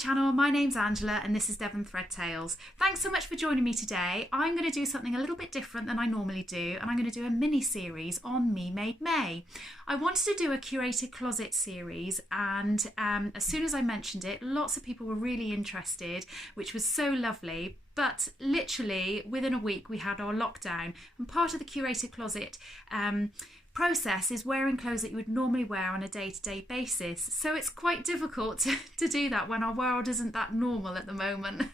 channel, my name's Angela and this is Devon Thread Tales. Thanks so much for joining me today. I'm going to do something a little bit different than I normally do, and I'm going to do a mini series on Me Made May. I wanted to do a curated closet series, and as soon as I mentioned it, lots of people were really interested, which was so lovely. But literally within a week we had our lockdown, and part of the curated closet process is wearing clothes that you would normally wear on a day-to-day basis. So it's quite difficult to do that when our world isn't that normal at the moment.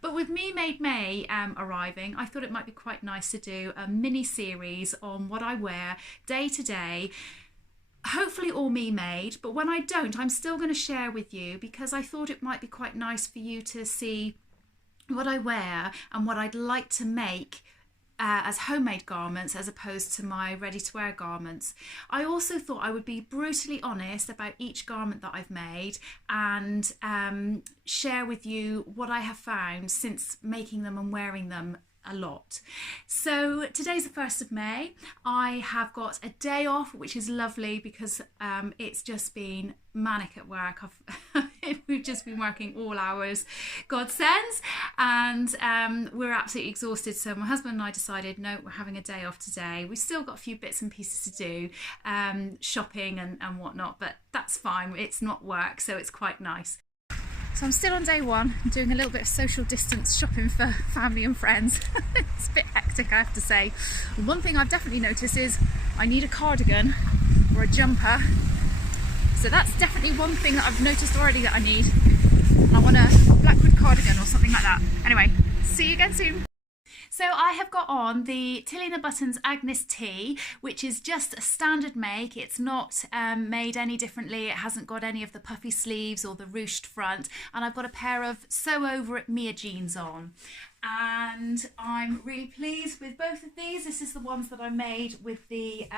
But with Me Made May arriving, I thought it might be quite nice to do a mini series on what I wear day to day. Hopefully all me made, but when I don't, I'm still going to share with you, because I thought it might be quite nice for you to see what I wear and what I'd like to make as homemade garments as opposed to my ready-to-wear garments. I also thought I would be brutally honest about each garment that I've made and share with you what I have found since making them and wearing them a lot. So today's the 1st of May. I have got a day off, which is lovely because it's just been manic at work. We've just been working all hours God sends, and we're absolutely exhausted. So my husband and I decided, no, we're having a day off today. We've still got a few bits and pieces to do, shopping and whatnot, but that's fine. It's not work, so it's quite nice. So I'm still on day one. I'm doing a little bit of social distance shopping for family and friends. It's a bit hectic, I have to say. One thing I've definitely noticed is I need a cardigan or a jumper. So that's definitely one thing that I've noticed already that I need. I want a Blackwood cardigan or something like that. Anyway, see you again soon. So I have got on the Tilly & Buttons Agness tee, which is just a standard make. It's not made any differently. It hasn't got any of the puffy sleeves or the ruched front. And I've got a pair of Sew Over It Mia jeans on. And I'm really pleased with both of these. This is the ones that I made with the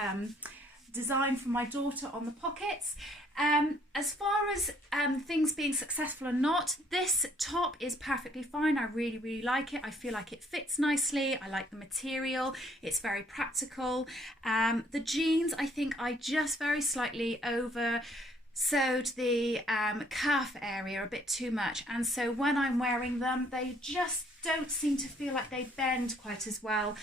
design for my daughter on the pockets. As far as things being successful or not, this top is perfectly fine. I really like it. I feel like it fits nicely. I like the material. It's very practical. The jeans, I think I just very slightly over sewed the calf area a bit too much, and so when I'm wearing them they just don't seem to feel like they bend quite as well,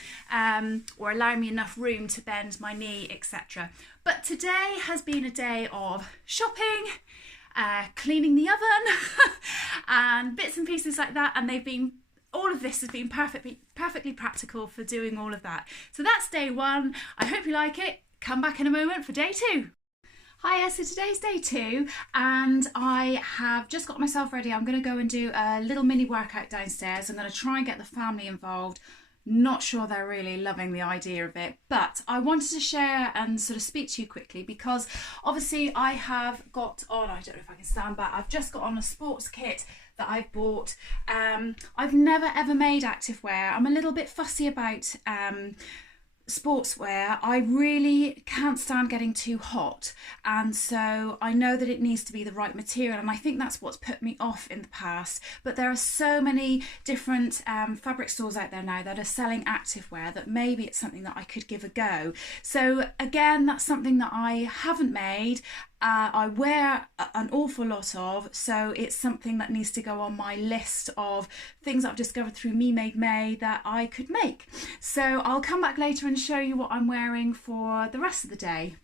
or allow me enough room to bend my knee, etc. But today has been a day of shopping, cleaning the oven and bits and pieces like that, and all of this has been perfectly practical for doing all of that. So that's day one. I hope you like it. Come back in a moment for day two. Hiya, so today's day 2 and I have just got myself ready. I'm going to go and do a little mini workout downstairs. I'm going to try and get the family involved. Not sure they're really loving the idea of it, but I wanted to share and sort of speak to you quickly because obviously I have got on, I don't know if I can stand back, I've just got on a sports kit that I've bought. I've never ever made activewear. I'm a little bit fussy about sportswear. I really can't stand getting too hot, and so I know that it needs to be the right material, and I think that's what's put me off in the past. But there are so many different fabric stores out there now that are selling activewear that maybe it's something that I could give a go. So again, that's something that I haven't made. I wear an awful lot of, so it's something that needs to go on my list of things that I've discovered through Me Made May that I could make. So I'll come back later and show you what I'm wearing for the rest of the day.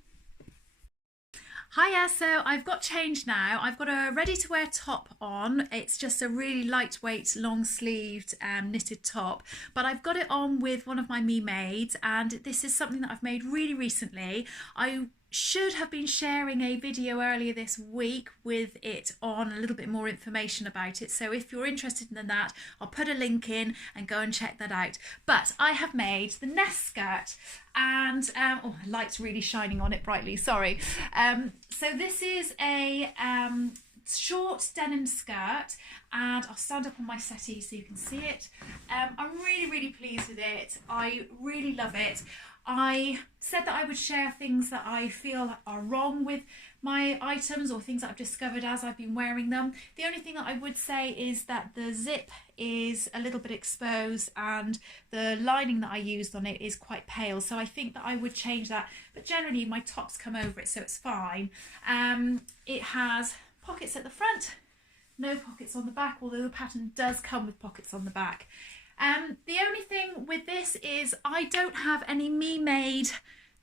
Hiya, so I've got changed now. I've got a ready-to-wear top on. It's just a really lightweight, long-sleeved knitted top, but I've got it on with one of my Me Mades, and this is something that I've made really recently. I should have been sharing a video earlier this week with it on, a little bit more information about it, so if you're interested in that, I'll put a link in and go and check that out. But I have made the Ness skirt, and oh, the light's really shining on it brightly, sorry. So this is a short denim skirt, and I'll stand up on my settee so you can see it. I'm really pleased with it. I really love it. I said that I would share things that I feel are wrong with my items or things that I've discovered as I've been wearing them. The only thing that I would say is that the zip is a little bit exposed and the lining that I used on it is quite pale, so I think that I would change that, but generally my tops come over it, so it's fine. It has pockets at the front no pockets on the back, although the pattern does come with pockets on the back. The only thing with this is I don't have any me-made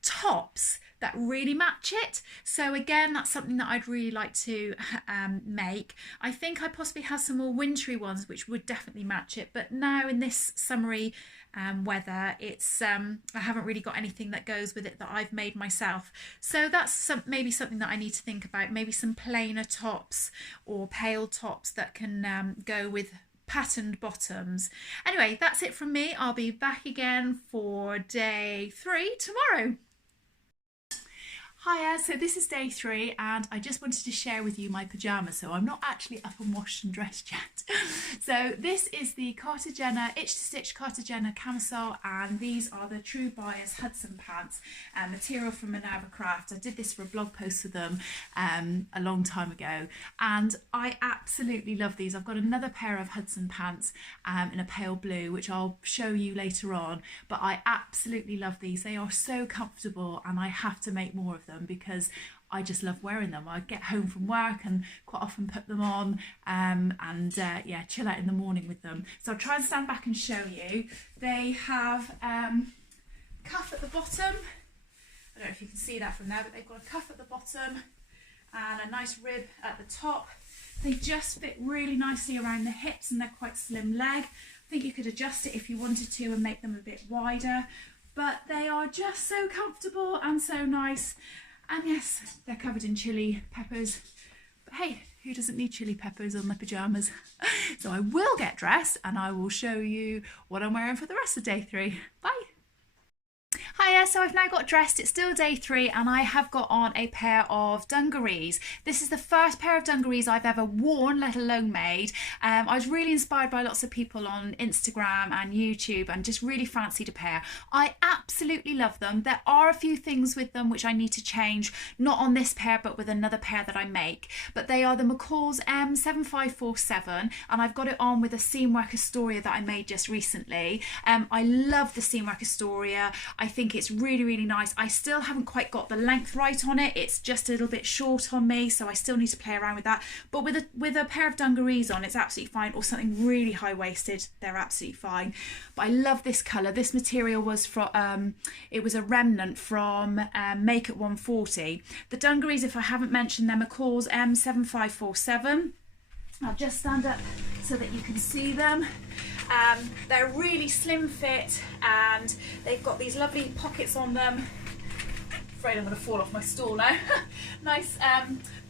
tops that really match it, so again that's something that I'd really like to make. I think I possibly have some more wintry ones which would definitely match it, but now in this summery weather, it's I haven't really got anything that goes with it that I've made myself. So that's maybe something that I need to think about, maybe some plainer tops or pale tops that can go with patterned bottoms. Anyway, that's it from me. I'll be back again for day 3 tomorrow. Hiya, so this is day 3 and I just wanted to share with you my pyjamas, so I'm not actually up and washed and dressed yet. So this is the Cartagena, itch to stitch Cartagena camisole, and these are the True Buyers Hudson pants, material from Minerva Craft. I did this for a blog post for them a long time ago and I absolutely love these. I've got another pair of Hudson pants in a pale blue which I'll show you later on, but I absolutely love these. They are so comfortable and I have to make more of them because I just love wearing them. I get home from work and quite often put them on yeah, chill out in the morning with them. So I'll try and stand back and show you. They have cuff at the bottom. I don't know if you can see that from there, but they've got a cuff at the bottom and a nice rib at the top. They just fit really nicely around the hips and they're quite slim leg. I think you could adjust it if you wanted to and make them a bit wider, but they are just so comfortable and so nice. And yes, they're covered in chili peppers, but hey, who doesn't need chili peppers on their pyjamas? So I will get dressed and I will show you what I'm wearing for the rest of day 3. Bye. Hiya, so I've now got dressed. It's still day 3 and I have got on a pair of dungarees. This is the first pair of dungarees I've ever worn, let alone made. I was really inspired by lots of people on Instagram and YouTube and just really fancied a pair. I absolutely love them. There are a few things with them which I need to change, not on this pair but with another pair that I make. But they are the McCalls M7547 and I've got it on with a Seamwork Astoria that I made just recently. I love the Seamwork Astoria. I think it's really, really nice. I still haven't quite got the length right on it. It's just a little bit short on me, so I still need to play around with that. But with a pair of dungarees on, it's absolutely fine, or something really high-waisted, they're absolutely fine. But I love this colour. This material was from, it was a remnant from Make at 140. The dungarees, if I haven't mentioned them, are McCalls M7547. I'll just stand up so that you can see them. They're really slim fit and they've got these lovely pockets on them. Afraid I'm going to fall off my stool now. Nice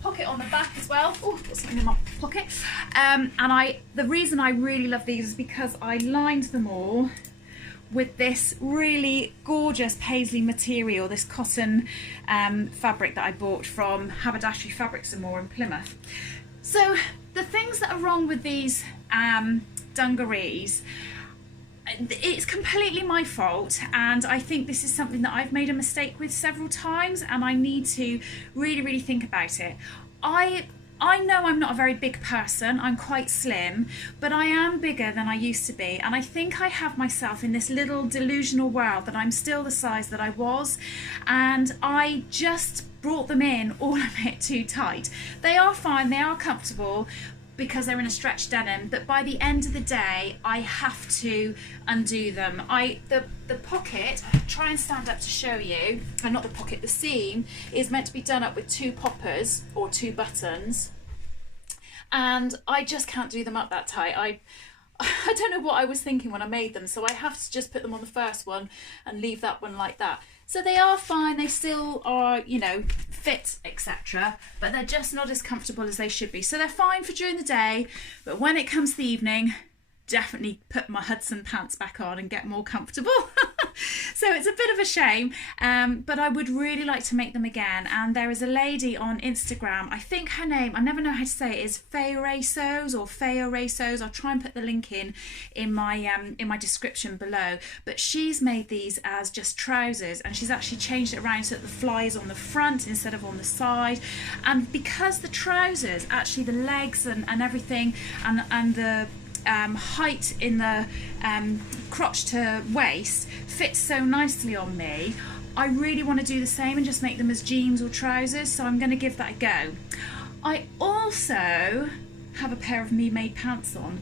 pocket on the back as well. Oh, got something in my pocket. And the reason I really love these is because I lined them all with this really gorgeous paisley material, this cotton fabric that I bought from Haberdashery Fabrics and More in Plymouth. So the things that are wrong with these dungarees, it's completely my fault, and I think this is something that I've made a mistake with several times and I need to really, really think about it. I know I'm not a very big person, I'm quite slim, but I am bigger than I used to be, and I think I have myself in this little delusional world that I'm still the size that I was, and I just brought them in all a bit too tight. They are fine, they are comfortable because they're in a stretch denim, but by the end of the day I have to undo them. The pocket, I'll try and stand up to show you, and not the pocket, the seam is meant to be done up with 2 poppers or 2 buttons, and I just can't do them up that tight. I don't know what I was thinking when I made them, so I have to just put them on the first one and leave that one like that. So they are fine, they still are, you know, fit, etc., but they're just not as comfortable as they should be. So they're fine for during the day, but when it comes to the evening, definitely put my Hudson pants back on and get more comfortable. So it's a bit of a shame, but I would really like to make them again. And there is a lady on Instagram, I think her name, I never know how to say it, is Feoresos or Feoresos. I'll try and put the link in my description below. But she's made these as just trousers, and she's actually changed it around so that the fly is on the front instead of on the side. And because the trousers, actually the legs and everything, and the height in the crotch to waist fits so nicely on me, I really want to do the same and just make them as jeans or trousers, so I'm going to give that a go. I also have a pair of me-made pants on,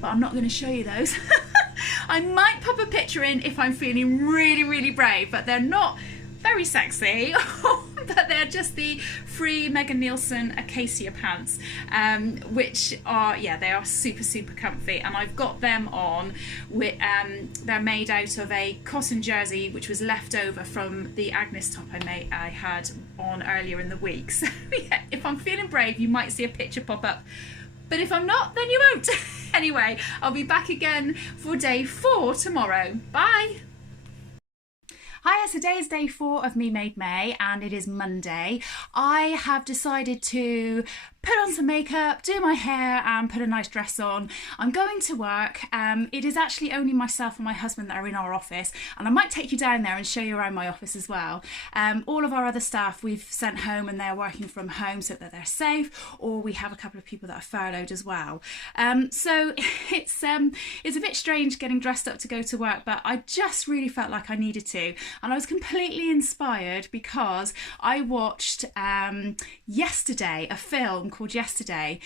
but I'm not going to show you those. I might pop a picture in if I'm feeling really, really brave, but they're not very sexy, but they're just the free Megan Nielsen Acacia pants, which are, yeah, they are super, super comfy, and I've got them on with, they're made out of a cotton jersey which was left over from the Agness top I had on earlier in the week. So yeah, if I'm feeling brave, you might see a picture pop up, but if I'm not, then you won't. Anyway, I'll be back again for day 4 tomorrow. Bye. Hiya, so today is day 4 of Me Made May and it is Monday. I have decided to put on some makeup, do my hair and put a nice dress on. I'm going to work. It is actually only myself and my husband that are in our office, and I might take you down there and show you around my office as well. All of our other staff we've sent home and they're working from home so that they're safe, or we have a couple of people that are furloughed as well. So it's a bit strange getting dressed up to go to work, but I just really felt like I needed to. And I was completely inspired because I watched yesterday a film called Yesterday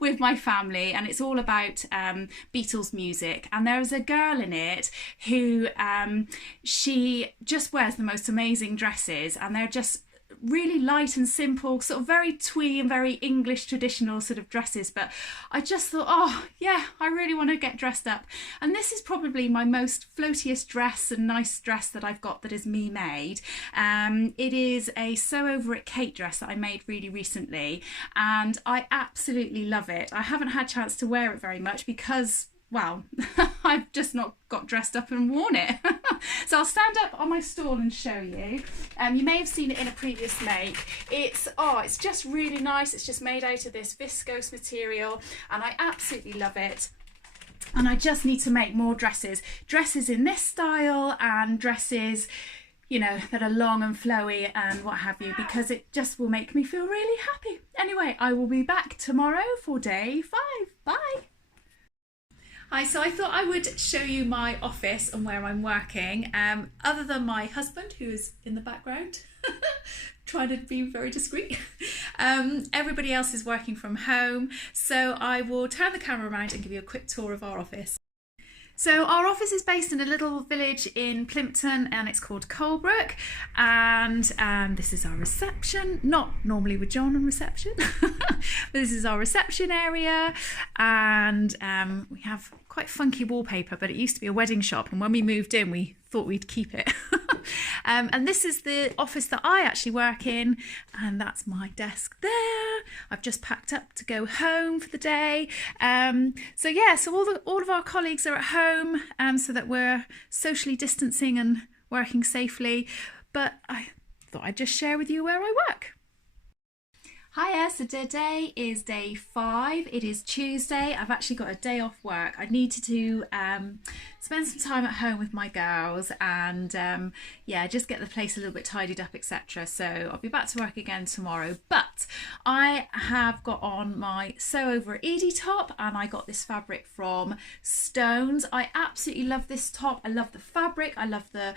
with my family, and it's all about Beatles music, and there's a girl in it who she just wears the most amazing dresses, and they're just really light and simple, sort of very twee and very English traditional sort of dresses, but I just thought, oh yeah, I really want to get dressed up. And this is probably my most floatiest dress and nice dress that I've got that is me made. It is a Sew Over It Kate dress that I made really recently, and I absolutely love it. I haven't had a chance to wear it very much because, well, I've just not got dressed up and worn it. So I'll stand up on my stall and show you. You may have seen it in a previous make. It's just really nice. It's just made out of this viscose material and I absolutely love it. And I just need to make more dresses in this style, and dresses, you know, that are long and flowy and what have you, because it just will make me feel really happy. Anyway, I will be back tomorrow for day 5. Bye. Hi, so I thought I would show you my office and where I'm working, other than my husband who is in the background trying to be very discreet. Everybody else is working from home, so I will turn the camera around and give you a quick tour of our office. So our office is based in a little village in Plimpton and it's called Colebrook, and this is our reception, not normally with John on reception, but this is our reception area, and we have quite funky wallpaper, but it used to be a wedding shop, and when we moved in we thought we'd keep it. And this is the office that I actually work in, and that's my desk there. I've just packed up to go home for the day. So yeah, so all of our colleagues are at home, so that we're socially distancing and working safely. But I thought I'd just share with you where I work. Hiya, so today is day 5. It is Tuesday. I've actually got a day off work. I needed to spend some time at home with my girls and yeah, just get the place a little bit tidied up, etc. So I'll be back to work again tomorrow, but I have got on my Sew Over It Edie top, and I got this fabric from Stones. I absolutely love this top. I love the fabric. I love the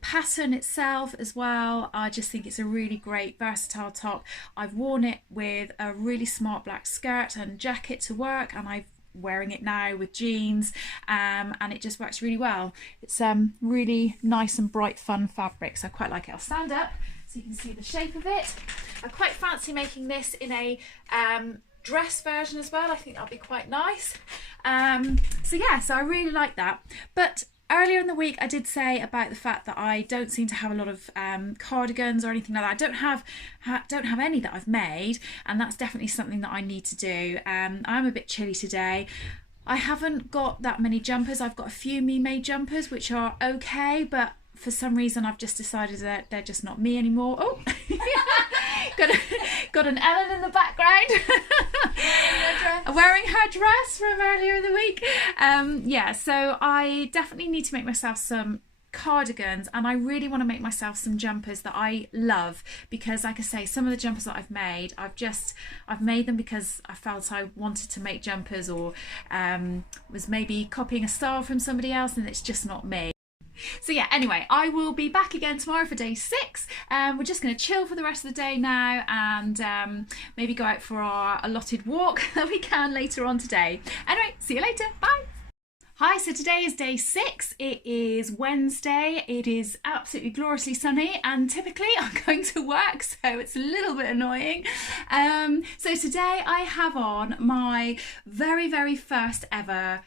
pattern itself as well. I just think it's a really great versatile top. I've worn it with a really smart black skirt and jacket to work, and I'm wearing it now with jeans, and it just works really well. It's really nice and bright fun fabric, so I quite like it. I'll stand up so you can see the shape of it. I quite fancy making this in a dress version as well. I think that'll be quite nice. So yeah, so I really like that. But earlier in the week I did say about the fact that I don't seem to have a lot of cardigans or anything like that. I don't have any that I've made, and that's definitely something that I need to do. I'm a bit chilly today. I haven't got that many jumpers. I've got a few me-made jumpers which are okay, but for some reason I've just decided that they're just not me anymore. Oh, got an Ellen in the background wearing her dress from earlier in the week. Yeah, so I definitely need to make myself some cardigans, and I really want to make myself some jumpers that I love, because like I say, some of the jumpers that I've made, I've made them because I felt I wanted to make jumpers, or was maybe copying a style from somebody else, and it's just not me. So yeah, anyway, I will be back again tomorrow for day 6. We're just going to chill for the rest of the day now and maybe go out for our allotted walk that we can later on today. Anyway, see you later. Bye. Hi, so today is day 6. It is Wednesday. It is absolutely gloriously sunny and typically I'm going to work, so it's a little bit annoying. So today I have on my very first ever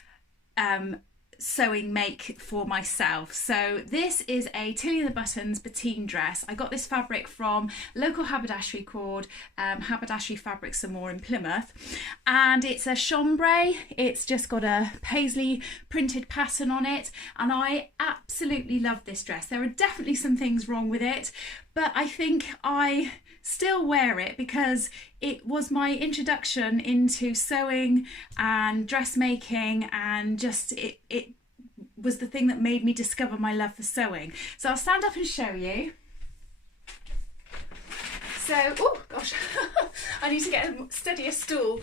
sewing make for myself. So this is a Tilly and the Buttons Bettine dress. I got this fabric from local haberdashery called Haberdashery Fabrics Some More in Plymouth, and it's a chambray. It's just got a paisley printed pattern on it, and I absolutely love this dress. There are definitely some things wrong with it, but I think I still wear it because it was my introduction into sewing and dressmaking, and just it was the thing that made me discover my love for sewing. So I'll stand up and show you. So, oh gosh, I need to get a steadier stool.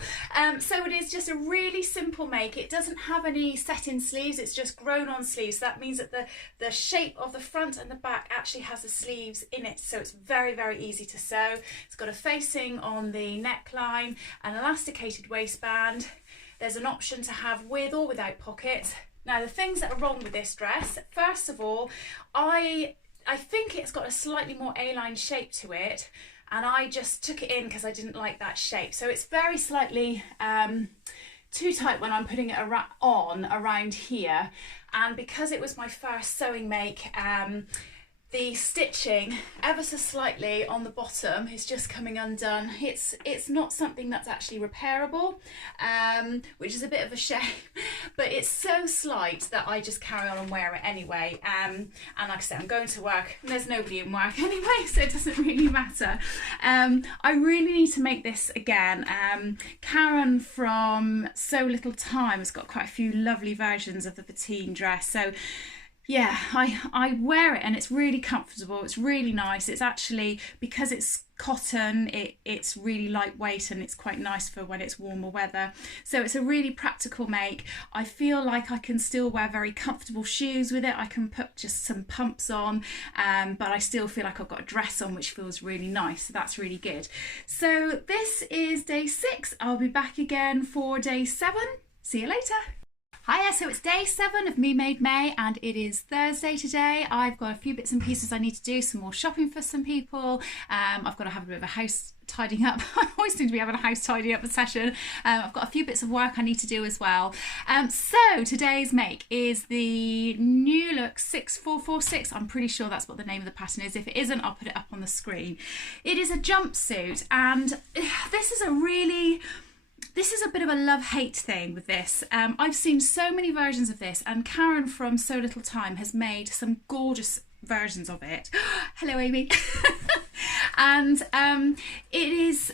So it is just a really simple make. It doesn't have any set-in sleeves, it's just grown on sleeves. So that means that the shape of the front and the back actually has the sleeves in it. So it's very easy to sew. It's got a facing on the neckline, an elasticated waistband. There's an option to have with or without pockets. Now the things that are wrong with this dress, first of all, I think it's got a slightly more A-line shape to it, and I just took it in because I didn't like that shape. So it's very slightly too tight when I'm putting it on around here, and because it was my first sewing make, the stitching ever so slightly on the bottom is just coming undone. It's not something that's actually repairable, which is a bit of a shame, but it's so slight that I just carry on and wear it anyway. And like I said, I'm going to work and there's nobody in work anyway, so it doesn't really matter. I really need to make this again. Karen from So Little Time has got quite a few lovely versions of the Bettine dress, so yeah, I wear it and it's really comfortable, it's really nice. It's actually, because it's cotton, it's really lightweight and it's quite nice for when it's warmer weather. So it's a really practical make. I feel like I can still wear very comfortable shoes with it. I can put just some pumps on, but I still feel like I've got a dress on which feels really nice. So that's really good. So this is day 6. I'll be back again for day 7. See you later. Hiya, so it's day 7 of Me Made May and it is Thursday today. I've got a few bits and pieces I need to do, some more shopping for some people. I've got to have a bit of a house tidying up. I always seem to be having a house tidying up session. I've got a few bits of work I need to do as well. So today's make is the New Look 6446. I'm pretty sure that's what the name of the pattern is. If it isn't, I'll put it up on the screen. It is a jumpsuit, and this is a bit of a love-hate thing with this. I've seen so many versions of this, and Karen from So Little Time has made some gorgeous versions of it. Hello, Amy. And it is,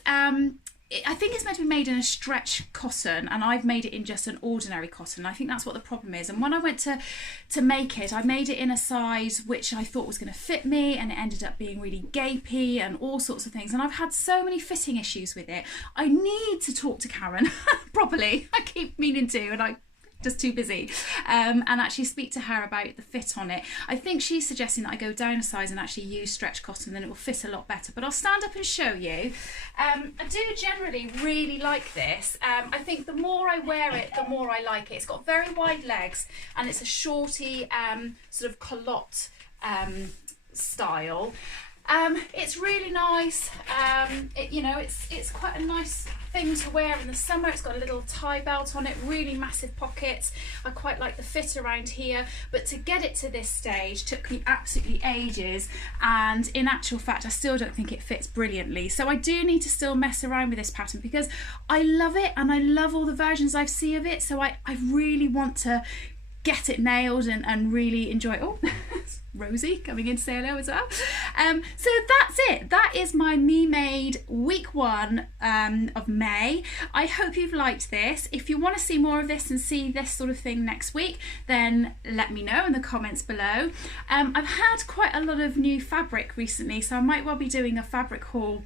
I think it's meant to be made in a stretch cotton, and I've made it in just an ordinary cotton. I think that's what the problem is. And when I went to make it, I made it in a size which I thought was going to fit me, and it ended up being really gapey and all sorts of things. And I've had so many fitting issues with it. I need to talk to Karen properly. I keep meaning to, and I'm just too busy, and actually speak to her about the fit on it. I think she's suggesting that I go down a size and actually use stretch cotton, then it will fit a lot better, but I'll stand up and show you. I do generally really like this. I think the more I wear it, the more I like it. It's got very wide legs and it's a shorty sort of culotte style. It's really nice. It's quite a nice thing to wear in the summer. It's got a little tie belt on it, really massive pockets. I quite like the fit around here, but to get it to this stage took me absolutely ages, and in actual fact I still don't think it fits brilliantly. So I do need to still mess around with this pattern because I love it and I love all the versions I've seen of it, so I really want to get it nailed and really enjoy it. Oh, Rosie coming in to say hello as well. So that's it. That is my Me Made week 1 of May. I hope you've liked this. If you want to see more of this and see this sort of thing next week, then let me know in the comments below. I've had quite a lot of new fabric recently, so I might well be doing a fabric haul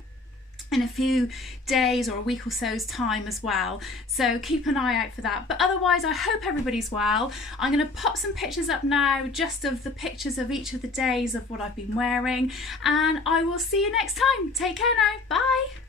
in a few days or a week or so's time as well, so keep an eye out for that. But otherwise, I hope everybody's well. I'm going to pop some pictures up now, just of the pictures of each of the days of what I've been wearing, and I will see you next time. Take care now. Bye.